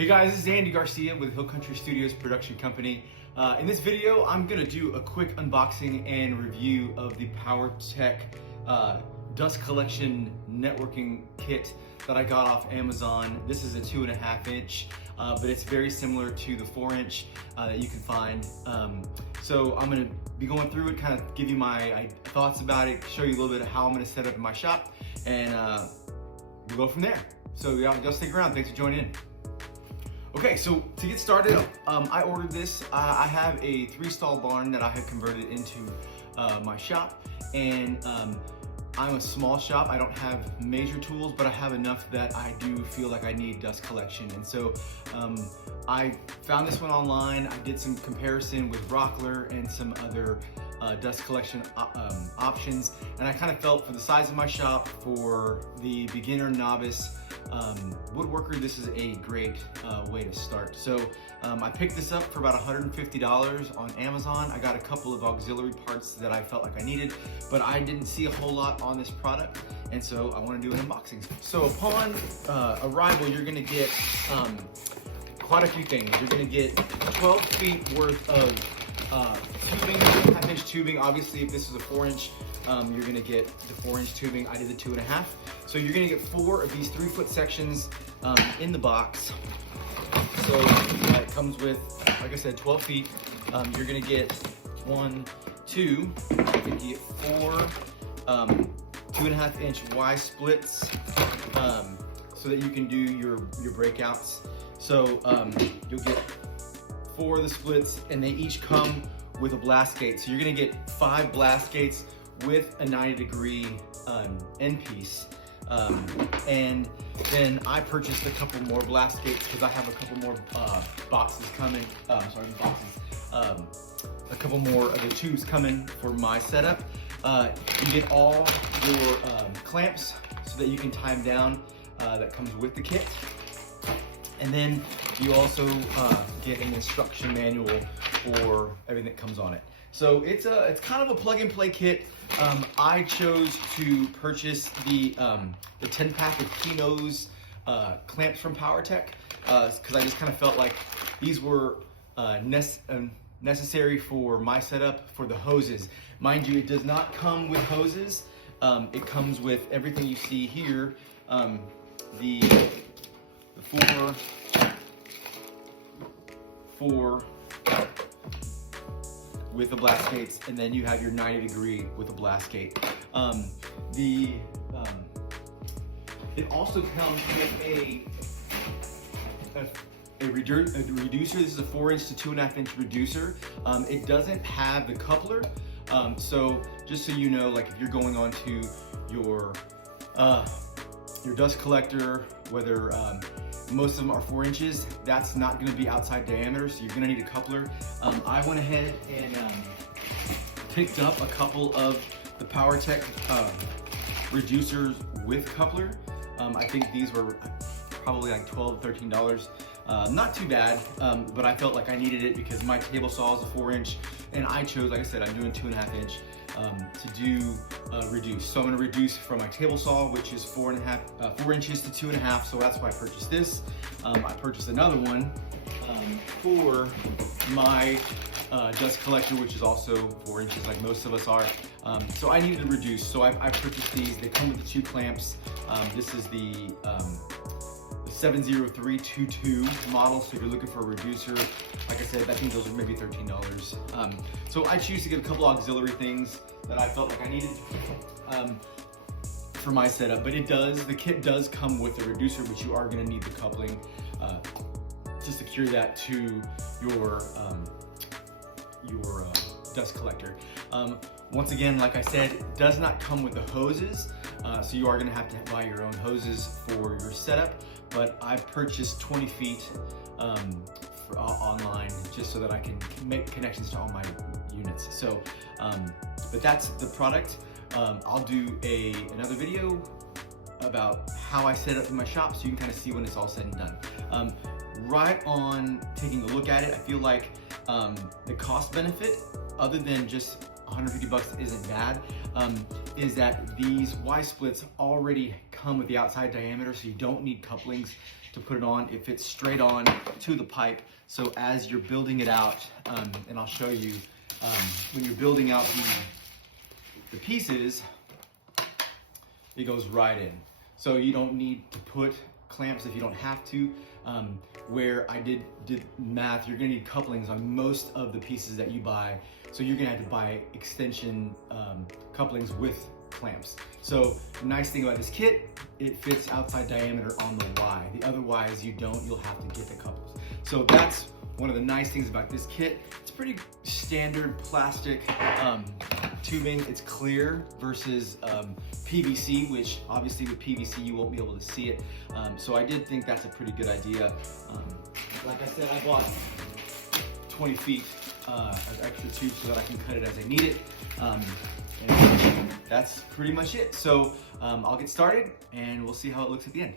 Hey guys, this is Andy Garcia with Hill Country Studios Production Company. In this video, I'm gonna do a quick unboxing and review of the Powertec dust collection networking kit that I got off Amazon. This is a 2.5 inch, but it's very similar to the 4 inch that you can find. So I'm gonna be going through it, kind of give you my thoughts about it, show you a little bit of how I'm gonna set up in my shop, and we'll go from there. So y'all stick around, thanks for joining in. Okay, so to get started, I ordered this. I have a 3-stall barn that I have converted into my shop, and I'm a small shop. I don't have major tools, but I have enough that I do feel like I need dust collection. And so I found this one online. I did some comparison with Rockler and some other dust collection options, and I kind of felt for the size of my shop, for the beginner novice woodworker, this is a great way to start. So I picked this up for about $150 on Amazon. I got a couple of auxiliary parts that I felt like I needed, but I didn't see a whole lot on this product, and so I want to do an unboxing. So upon arrival, you're going to get quite a few things. You're going to get 12 feet worth of tubing, 2.5 inch tubing. Obviously, if this is a 4 inch, you're gonna get the 4 inch tubing. I did the 2.5. So you're gonna get 4 of these 3-foot sections in the box. So it comes with, like I said, 12 feet. You're gonna get 1, 2, you're gonna get 4 2.5 inch Y splits so that you can do your breakouts. So you'll get 4 of the splits, and they each come with a blast gate. So you're gonna get 5 blast gates with a 90-degree end piece. And then I purchased a couple more blast gates because I have a couple more boxes coming. A couple more of the tubes coming for my setup. You get all your clamps so that you can tie them down. That comes with the kit. And then you also get an instruction manual for everything that comes on it. So it's kind of a plug-and-play kit. I chose to purchase the 10-pack of Kino's clamps from Powertec because I just kind of felt like these were necessary for my setup for the hoses. Mind you, it does not come with hoses. It comes with everything you see here. The 4 with the blast gates, and then you have your 90-degree with a blast gate. It also comes with a reducer. This is a 4 inch to 2.5 inch reducer. It doesn't have the coupler, so just so you know, like if you're going onto your dust collector, whether most of them are 4 inches, that's not going to be outside diameter, so you're going to need a coupler. I went ahead and picked up a couple of the Powertec reducers with coupler. I think these were probably like $12, $13. Not too bad, but I felt like I needed it because my table saw is a 4 inch, and I chose, like I said, I'm doing 2.5 inch. To do reduce. So I'm going to reduce from my table saw, which is 4 inches to 2.5. So that's why I purchased this. I purchased another one for my dust collector, which is also 4 inches, like most of us are. So I needed to reduce. So I purchased these. They come with the 2 clamps. This is the 70322 model, so if you're looking for a reducer, like I said, I think those are maybe $13. So I choose to get a couple auxiliary things that I felt like I needed for my setup, but the kit does come with a reducer, but you are going to need the coupling to secure that to your dust collector. Once again, like I said, it does not come with the hoses, so you are going to have to buy your own hoses for your setup, but I purchased 20 feet online just so that I can make connections to all my units. So, but that's the product. I'll do another video about how I set it up in my shop so you can kind of see when it's all said and done. Right on taking a look at it, I feel like the cost benefit, other than just $150 isn't bad, is that these Y splits already come with the outside diameter, so you don't need couplings to put it on. It fits straight on to the pipe. So as you're building it out, and I'll show you, when you're building out the pieces, it goes right in. So you don't need to put clamps if you don't have to. Where I did math, you're gonna need couplings on most of the pieces that you buy. So you're gonna have to buy extension couplings with clamps. So the nice thing about this kit, it fits outside diameter on the Y. The other Ys you'll have to get the couples. So that's one of the nice things about this kit. It's pretty standard plastic tubing. It's clear versus PVC, which obviously with PVC you won't be able to see it. So I did think that's a pretty good idea. Like I said, I bought 20 feet of extra tubes so that I can cut it as I need it. And that's pretty much it. So I'll get started and we'll see how it looks at the end.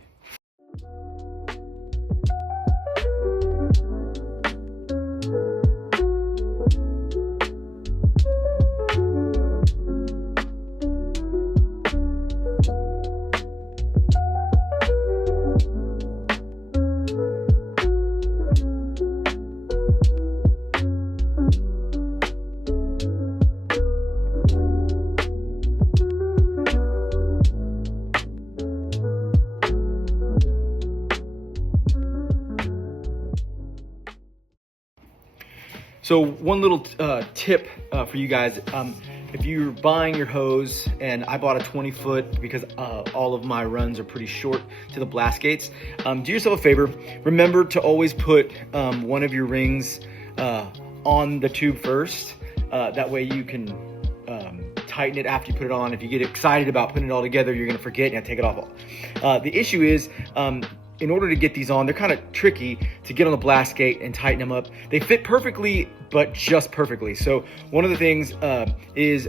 So one little tip for you guys, if you're buying your hose, and I bought a 20-foot because all of my runs are pretty short to the blast gates, do yourself a favor, remember to always put one of your rings on the tube first. That way you can tighten it after you put it on. If you get excited about putting it all together, you're gonna forget and take it off. The issue is, in order to get these on, they're kind of tricky to get on the blast gate and tighten them up. They fit perfectly, but just perfectly. So one of the things is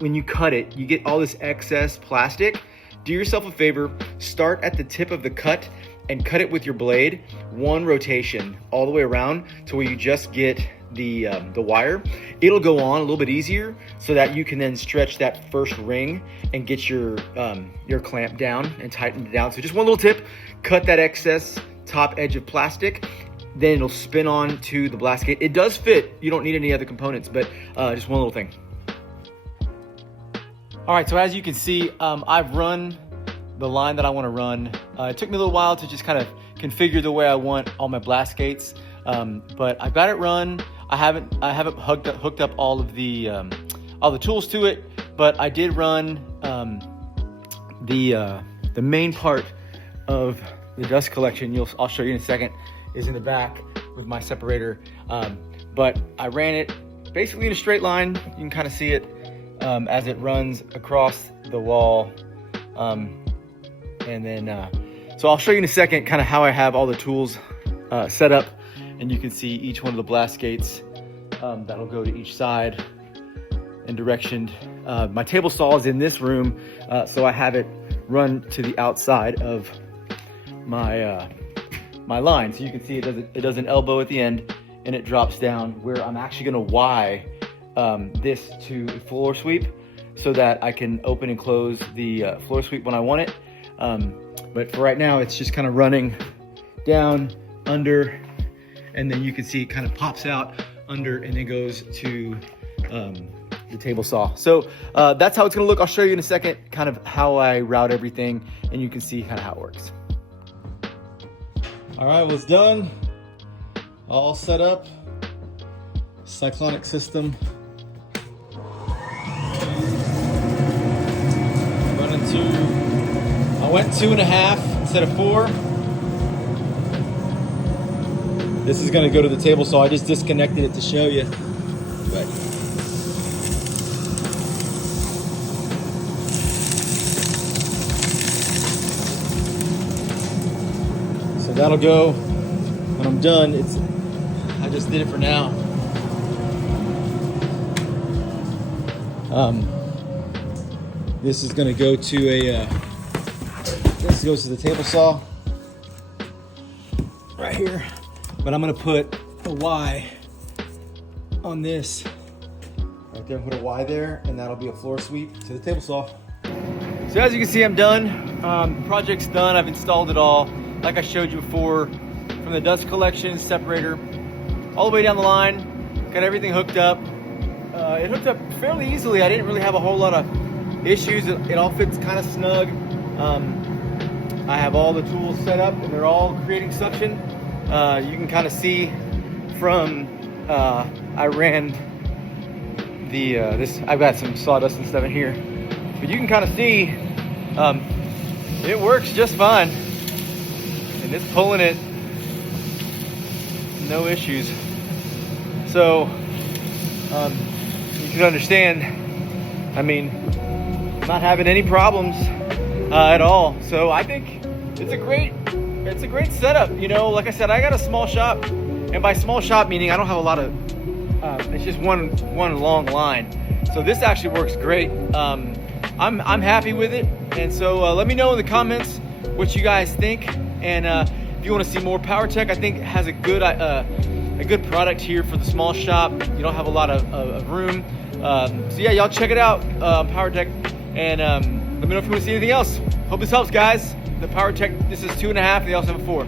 when you cut it, you get all this excess plastic. Do yourself a favor, start at the tip of the cut and cut it with your blade, one rotation all the way around to where you just get the wire. It'll go on a little bit easier so that you can then stretch that first ring and get your clamp down and tighten it down. So just one little tip, cut that excess top edge of plastic, then it'll spin on to the blast gate. It does fit, you don't need any other components, but just one little thing. All right, so as you can see, I've run the line that I want to run. It took me a little while to just kind of configure the way I want all my blast gates, but I got it run. I haven't hooked up all the tools to it, but I did run the main part of the dust collection. I'll show you in a second, is in the back with my separator. But I ran it basically in a straight line. You can kind of see it as it runs across the wall. And then, so I'll show you in a second kind of how I have all the tools set up, and you can see each one of the blast gates that'll go to each side and directioned. My table saw is in this room, so I have it run to the outside of my my line. So you can see it does an elbow at the end, and it drops down where I'm actually gonna Y this to a floor sweep so that I can open and close the floor sweep when I want it. But for right now, it's just kind of running down, under, and then you can see it kind of pops out under and then goes to the table saw. So that's how it's gonna look. I'll show you in a second kind of how I route everything, and you can see kind of how it works. All right, well, it's done. All set up. Cyclonic system. I went 2.5 instead of 4. This is gonna go to the table saw. I just disconnected it to show you. But so that'll go when I'm done. I just did it for now. This is gonna go to a this goes to the table saw right here, but I'm gonna put a Y on this right there. Put a Y there, and that'll be a floor sweep to the table saw. So as you can see, I'm done. The project's done. I've installed it all. like I showed you before, from the dust collection separator all the way down the line. Got everything hooked up. It hooked up fairly easily. I didn't really have a whole lot of issues. It all fits kind of snug. I have all the tools set up and they're all creating suction. You can kind of see from I ran the I've got some sawdust and stuff in here, but you can kind of see it works just fine, and it's pulling it, no issues. So you can understand, I mean, not having any problems at all. So I think it's a great setup. You know, like I said, I got a small shop, and by small shop meaning I don't have a lot of it's just one long line. So this actually works great. I'm happy with it, and so let me know in the comments what you guys think, and if you want to see more. Powertec, I think, has a good product here for the small shop. You don't have a lot of room. So yeah, y'all check it out, Powertec, and let me know if you want to see anything else. Hope this helps, guys. The Powertec, this is 2.5, they also have a 4.